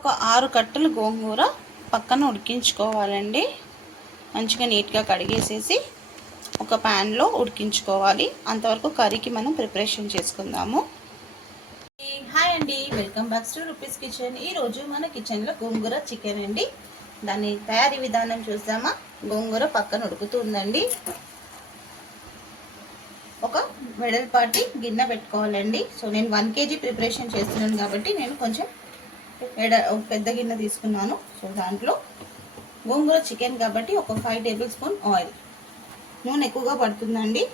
ఒక 6 కట్టలు గోంగూర పక్కన ఉడికించుకోవాలండి. మంచిగా నీట్గా కడిగేసేసి ఒక ప్యాన్లో ఉడికించుకోవాలి. అంతవరకు కర్రీకి మనం ప్రిపరేషన్ చేసుకుందాము. హాయ్ అండి, welcome back to rupees kitchen. ఈరోజు మన కిచెన్లో గోంగూర చికెన్ అండి. దాని తయారీ విధానం చూద్దామా. గోంగూర పక్కన ఉడుకుతుందండి. ఒక వెడల్పాటి గిన్నె పెట్టుకోవాలండి. సో నేను 1 kg ప్రిపరేషన్ చేస్తున్నాను కాబట్టి నేను కొంచెం పెద్ద గిన్నె తీసుకున్నాను. సో దాంట్లో గోంగూర చికెన్ కాబట్టి ఒక 5 టేబుల్ స్పూన్ ఆయిల్, నూనె ఎక్కువగా పడుతుందండి.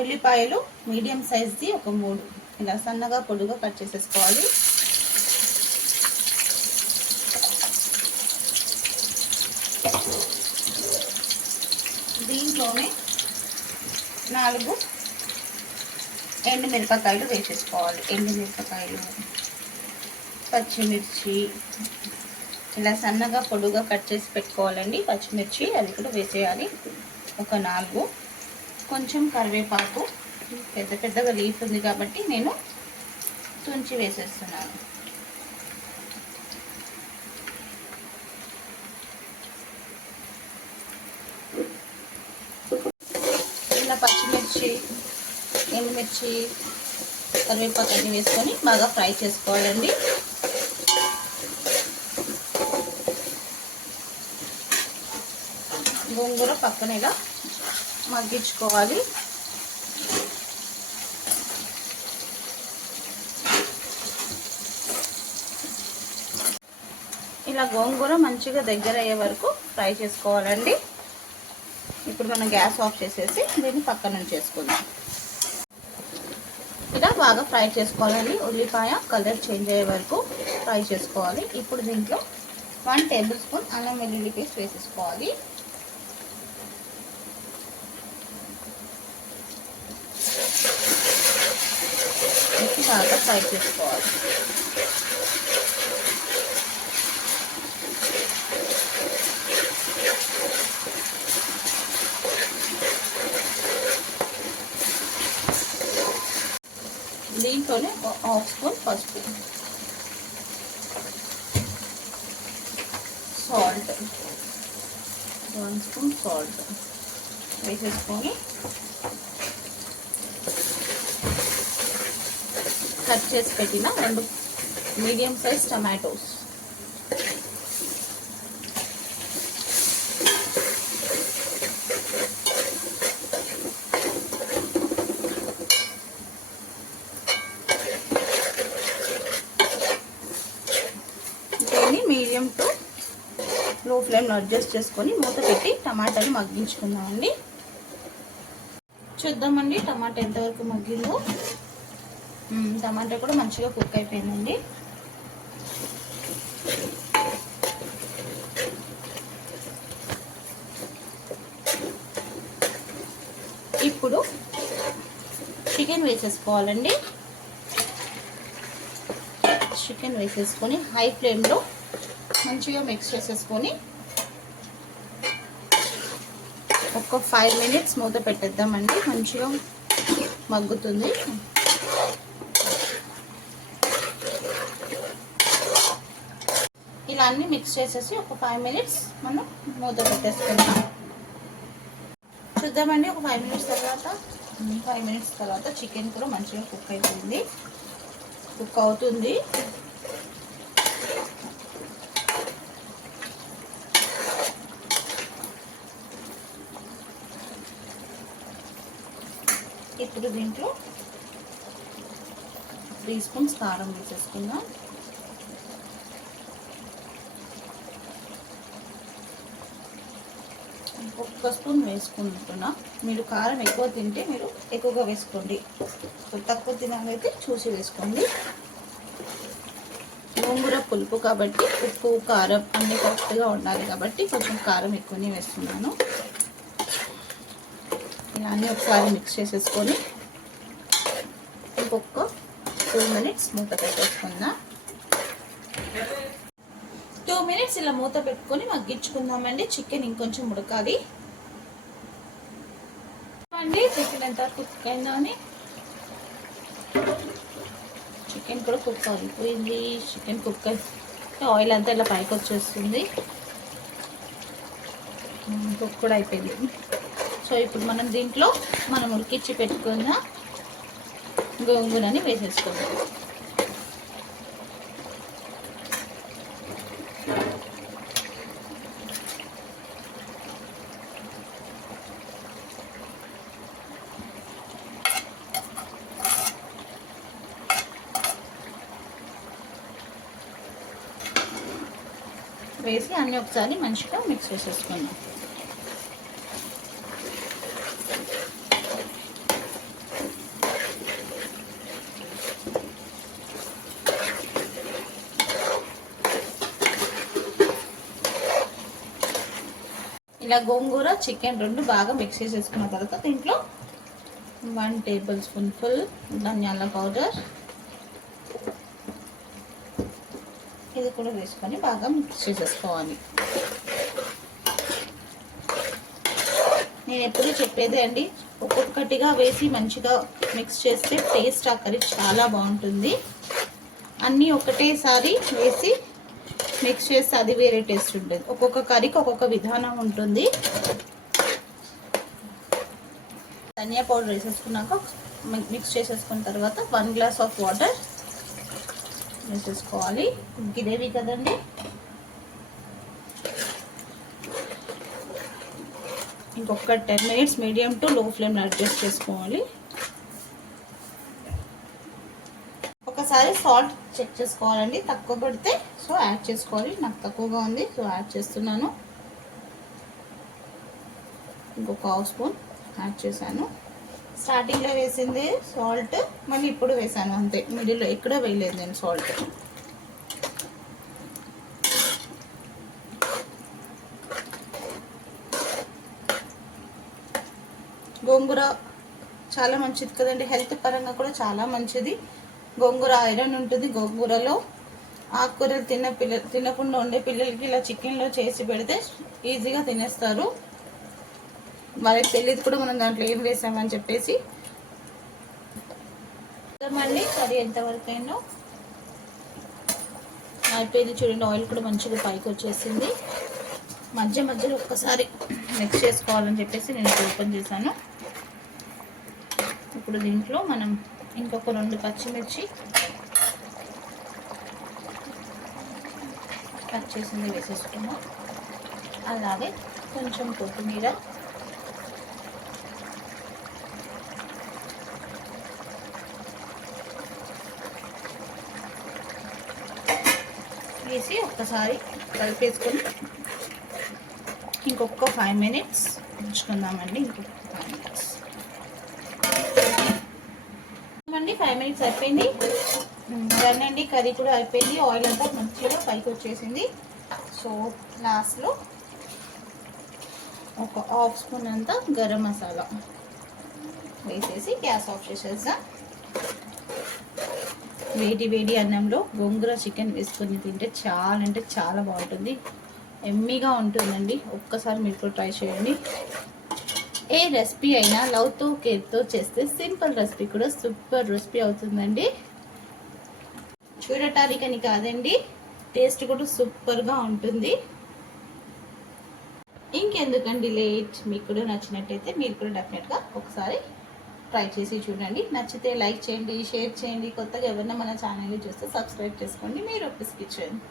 ఉల్లిపాయలు మీడియం సైజ్ది ఒక 3 ఇలా సన్నగా పొడుగా కట్ చేసేసుకోవాలి. దీంట్లోనే 4 ఎండుమిరపకాయలు వేసేసుకోవాలి. ఎండుమిరపకాయలు, పచ్చిమిర్చి ఇలా సన్నగా పొడుగా కట్ చేసి పెట్టుకోవాలండి. పచ్చిమిర్చి అది కూడా వేసేయాలి ఒక 4. కొంచెం కరివేపాకు, పెద్ద పెద్దగా లీఫ్ ఉంది కాబట్టి నేను తుంచి వేసేస్తున్నాను. ఇలా పచ్చిమిర్చి, ఎండుమిర్చి, కరివేపాకు అన్ని వేసుకొని బాగా ఫ్రై చేసుకోవాలండి. గోంగూర పక్కన ఇలా మగ్గించుకోవాలి. ఇలా గోంగూర మంచిగా దగ్గర అయ్యే వరకు ఫ్రై చేసుకోవాలండి. ఇప్పుడు మనం గ్యాస్ ఆఫ్ చేసేసి దీన్ని పక్కన ఉంచేసుకుందాం. ఇలా బాగా ఫ్రై చేసుకోవాలండి. ఉల్లిపాయ కలర్ చేంజ్ అయ్యే వరకు ఫ్రై చేసుకోవాలి. ఇప్పుడు దీంట్లో 1 టేబుల్ స్పూన్ అల్లం వెల్లుల్లి పేస్ట్ వేసేసుకోవాలి. బాగా ఫ్రై చేసుకోవాలి. దీంట్లోనే 1/2 స్పూన్ పసుపు, సాల్ట్, 1 స్పూన్ సాల్ట్ వేసేసుకొని కట్ చేసి పెట్టిన 2 మీడియం సైజ్ టమాటోస్, దీన్ని మీడియం టు లో ఫ్లేమ్లో అడ్జస్ట్ చేసుకొని మూత పెట్టి టమాటాలు మగ్గించుకుందామండి. చూద్దామండి టమాటా ఎంతవరకు మగ్గిందో. టమాటా కూడా మంచిగా కుక్ అయిపోయిందండి. ఇప్పుడు చికెన్ వేసేసుకోవాలండి. చికెన్ వేసేసుకొని హై ఫ్లేమ్లో మంచిగా మిక్స్ చేసేసుకొని ఒక 5 మినిట్స్ మూత పెట్టేద్దామండి. మంచిగా మగ్గుతుంది. ఇలా అన్నీ మిక్స్ చేసేసి ఒక 5 మినిట్స్ మనం మూత పెట్టేసుకుందాం. చూద్దామండి ఒక 5 మినిట్స్ తర్వాత చికెన్ కూడా మంచిగా కుక్ అయిపోయింది, కుక్ అవుతుంది. ఇప్పుడు దీంట్లో 3 స్పూన్స్ కారం వేసేసుకుందాం. ఒక్క స్పూన్ వేసుకుంటున్నా. మీరు కారం ఎక్కువ తింటే మీరు ఎక్కువగా వేసుకోండి, తక్కువ తినాలైతే చూసి వేసుకోండి. గోంగూర పులుపు కాబట్టి ఉప్పు కారం అన్నీ కరెక్ట్గా ఉండాలి కాబట్టి కొంచెం కారం ఎక్కువనే వేస్తున్నాను. ఇలా అన్నీ ఒకసారి మిక్స్ చేసేసుకొని ఇంకొక 2 మినిట్స్ మూత పెట్టేసుకుందాం. 2 మినిట్స్ ఇలా మూత పెట్టుకొని మగ్గించుకుందామండి. చికెన్ ఇంకొంచెం ఉడకాలి అండి. చికెన్ ఎంత కుక్ అయిందా అని. చికెన్ కూడా కుక్ అయిపోయింది. చికెన్ కుక్ ఆయిల్ అంతా ఇలా పైకి వచ్చేస్తుంది. కుక్ కూడా అయిపోయింది. సో ఇప్పుడు మనం దీంట్లో మనం ఉడికించి పెట్టుకున్న గోంగూరని వేసేసుకుందాం. వేసి అన్నీ ఒకసారి మంచిగా మిక్స్ చేసేసుకుందాం. ఇలా గోంగూర చికెన్ రెండు బాగా మిక్స్ చేసేసుకున్న తర్వాత దీంట్లో 1 టేబుల్ స్పూన్ ఫుల్ ధనియాల పౌడర్ ఇది కూడా వేసుకొని బాగా మిక్స్ చేసేసుకోవాలి. నేను ఎప్పుడూ చెప్పేదే అండి, ఒక్కొక్కటిగా వేసి మంచిగా మిక్స్ చేస్తే టేస్ట్ ఆ కర్రీ చాలా బాగుంటుంది. అన్నీ ఒకటేసారి వేసి మిక్స్ చేస్తే అది వేరే టేస్ట్ ఉంటుంది. ఒక్కొక్క కర్రీకి ఒక్కొక్క విధానం ఉంటుంది. ధనియా పౌడర్ వేసేసుకున్నాక మిక్స్ చేసేసుకున్న తర్వాత 1 గ్లాస్ ఆఫ్ వాటర్ వేసేసుకోవాలి. గ్రేవీ కదండి. ఇంకొక 10 మినిట్స్ మీడియం టు లో ఫ్లేమ్లో అడ్జస్ట్ చేసుకోవాలి. ఒకసారి సాల్ట్ చెక్ చేసుకోవాలండి, తక్కువ పడితే సో యాడ్ చేసుకోవాలి. నాకు తక్కువగా ఉంది సో యాడ్ చేస్తున్నాను. ఇంకొక హాఫ్ స్పూన్ యాడ్ చేశాను. స్టార్టింగ్లో వేసింది సాల్ట్, మళ్ళీ ఇప్పుడు వేసాను అంతే. మిడిల్లో ఎక్కడ వేయలేదు నేను సాల్ట్. గోంగూర చాలా మంచిది కదండి, హెల్త్ పరంగా కూడా చాలా మంచిది. గోంగూర ఐరన్ ఉంటుంది గోంగూరలో. ఆకుకూరలు తినకుండా ఉండే పిల్లలకి ఇలా చికెన్లో చేసి పెడితే ఈజీగా తినేస్తారు. వాళ్ళకి తెలియదు కూడా మనం దాంట్లో ఏం వేసామని చెప్పేసి. మళ్ళీ కర్రీ ఎంతవరకు అయిందో అయిపోయింది చూడండి. ఆయిల్ కూడా మంచిగా పైకి వచ్చేసింది. మధ్య మధ్యలో ఒక్కసారి మిక్స్ చేసుకోవాలని చెప్పేసి నేను ఓపెన్ చేశాను. ఇప్పుడు దీంట్లో మనం ఇంకొక 2 పచ్చిమిర్చి కట్ చేసింది వేసేసుకున్నాం. అలాగే కొంచెం కొత్తిమీర, వేసి ఒక్కసారి కలిపేసుకొని ఇంకొక 5 మినిట్స్ ఉంచుకుందామండి. ఇంకొక 5 మినిట్స్ 5 మినిట్స్ అయిపోయింది. అండి కర్రీ కూడా అయిపోయింది. ఆయిల్ అంతా మంచిగా పైకి వచ్చేసింది. సో లాస్ట్లో ఒక హాఫ్ స్పూన్ అంతా గరం మసాలా వేసేసి గ్యాస్ ఆఫ్ చేసేద్దాం. వేడి వేడి అన్నంలో గోంగూర చికెన్ వేసుకొని తింటే చాలా అంటే చాలా బాగుంటుంది. ఎమ్మీగా ఉంటుందండి. ఒక్కసారి మీరు కూడా ట్రై చేయండి. ఏ రెసిపీ అయినా లవ్తో కేర్తో చేస్తే సింపుల్ రెసిపీ కూడా సూపర్ రెసిపీ అవుతుందండి. చూడటానికని కాదండి, టేస్ట్ కూడా సూపర్గా ఉంటుంది. ఇంకెందుకండి లేట్, మీకు కూడా నచ్చినట్టయితే మీరు కూడా డెఫినెట్గా ఒకసారి ట్రై చేసి చూడండి. నచ్చితే లైక్ చేయండి, షేర్ చేయండి. కొత్తగా ఎవరైనా మన ఛానల్ని చూస్తే సబ్స్క్రైబ్ చేసుకోండి. మీరు ఒక స్కిచ్ చేయండి.